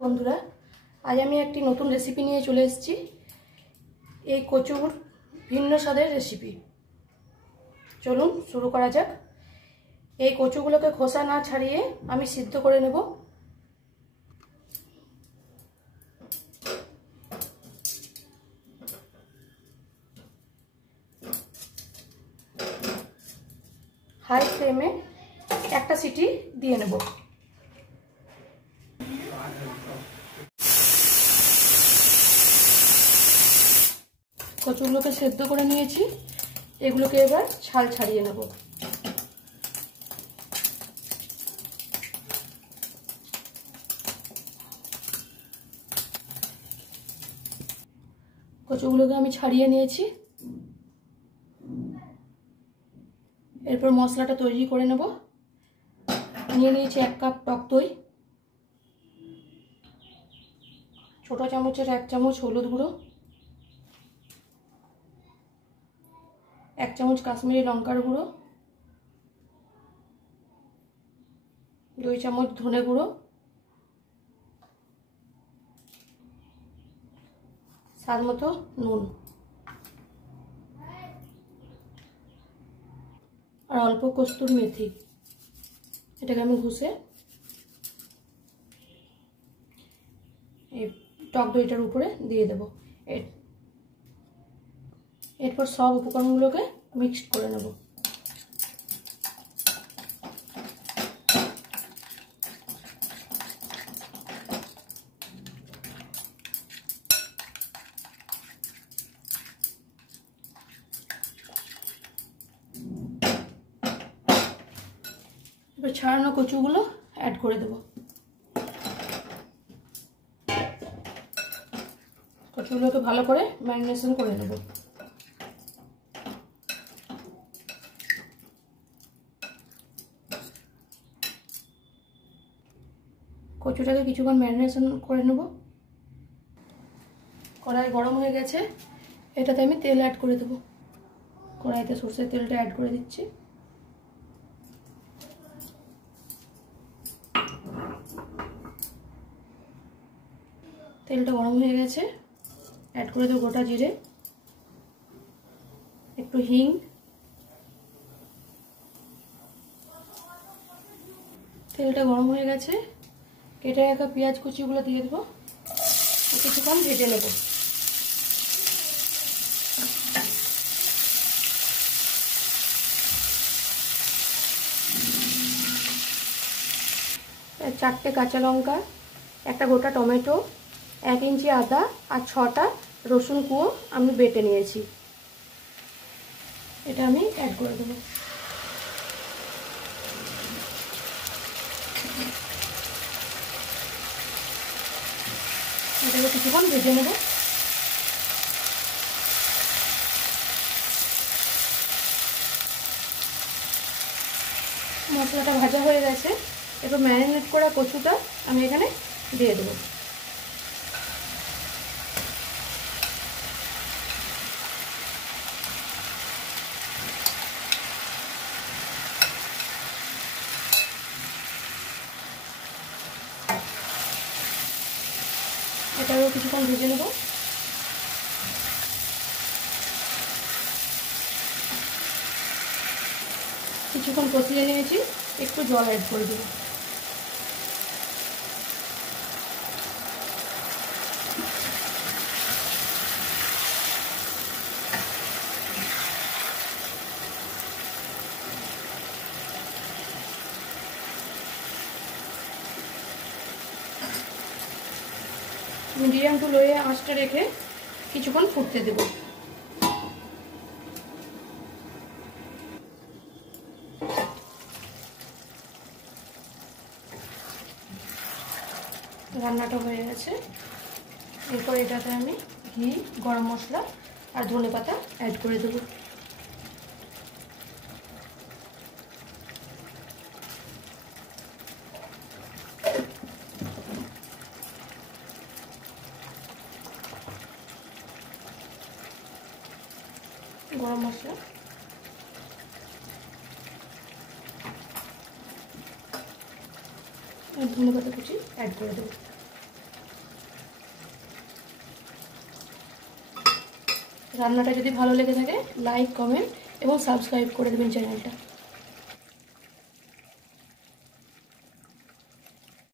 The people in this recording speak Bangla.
বন্ধুরা, আজ আমি একটি নতুন রেসিপি নিয়ে চলে এসেছি। এই কচুর ভিন্ন স্বাদের রেসিপি। চলুন শুরু করা যাক। এই কচুগুলোকে খোসা না ছাড়িয়ে আমি সিদ্ধ করে নেব। হাই ফ্লেমে একটা সিটি দিয়ে নেব। কচুগুলোকে সেদ্ধ করে নিয়েছি, এগুলোকে এবার ছাল ছাড়িয়ে নেব। কচুগুলোকে আমি ছাড়িয়ে নিয়েছি। এরপর মশলাটা তৈরি করে নেব। নিয়ে নিয়েছি 1 কাপ টক দই, ছোট চামচের 1 চামচ হলুদ গুঁড়ো, 1 চামচ কাশ্মীরি লঙ্কার গুঁড়ো, 2 চামচ ধনে গুঁড়ো, স্বাদ মতো নুন আর অল্প কস্তুরি মেথি। এটাকে আমি ঘষে এই টক দইটার উপরে দিয়ে দেব। এরপর সব উপকরণগুলোকে মিক্স করে নেব। এবার ছাড়ানো কচুগুলো অ্যাড করে দেব। কচুগুলোকে ভালো করে ম্যারিনেশন করে নেব। কচুটাকে কিছুক্ষণ ম্যারিনেশন করে নেব। কড়াই গরম হয়ে গেছে, এটাতে আমি তেল অ্যাড করে দেব। কড়াইতে সরষের তেলটা অ্যাড করে দিচ্ছি। তেলটা গরম হয়ে গেছে, অ্যাড করে দেব গোটা জিরে, একটু হিং, তেলটা গরম হয়ে গেছে, কেটে রাখা পেঁয়াজ কুচিগুলো দিয়ে দেবো। কিছুক্ষণ ভেজে নেব। চারটে কাঁচা লঙ্কা, একটা গোটা টমেটো, 1 ইঞ্চি আদা আর 6টা রসুন কুয়ো আমি বেটে নিয়েছি। এটা আমি অ্যাড করে দেবো। এটাকে কিছুক্ষণ ভেজে নেব। মশলাটা ভাজা হয়ে গেছে, এবার ম্যারিনেট করা কচুটা আমি এখানে দিয়ে দেবো। এটাও কিছুক্ষণ ভেজে নেব। কিছুক্ষণ কষিয়ে নিয়েছি, একটু জল অ্যাড করে দেব। মিডিয়াম টু লোয়ে আঁচটা রেখে কিছুক্ষণ ফুটতে দেব। রান্নাটা হয়ে গেছে। এরপর এটাতে আমি ঘি, গরম মশলা আর ধনেপাতা অ্যাড করে দেব। গরম মশলা, ধনেপাতা কুচি অ্যাড করে দেবো। রান্নাটা যদি ভালো লেগে থাকে লাইক, কমেন্ট এবং সাবস্ক্রাইব করে দেবেন চ্যানেলটা।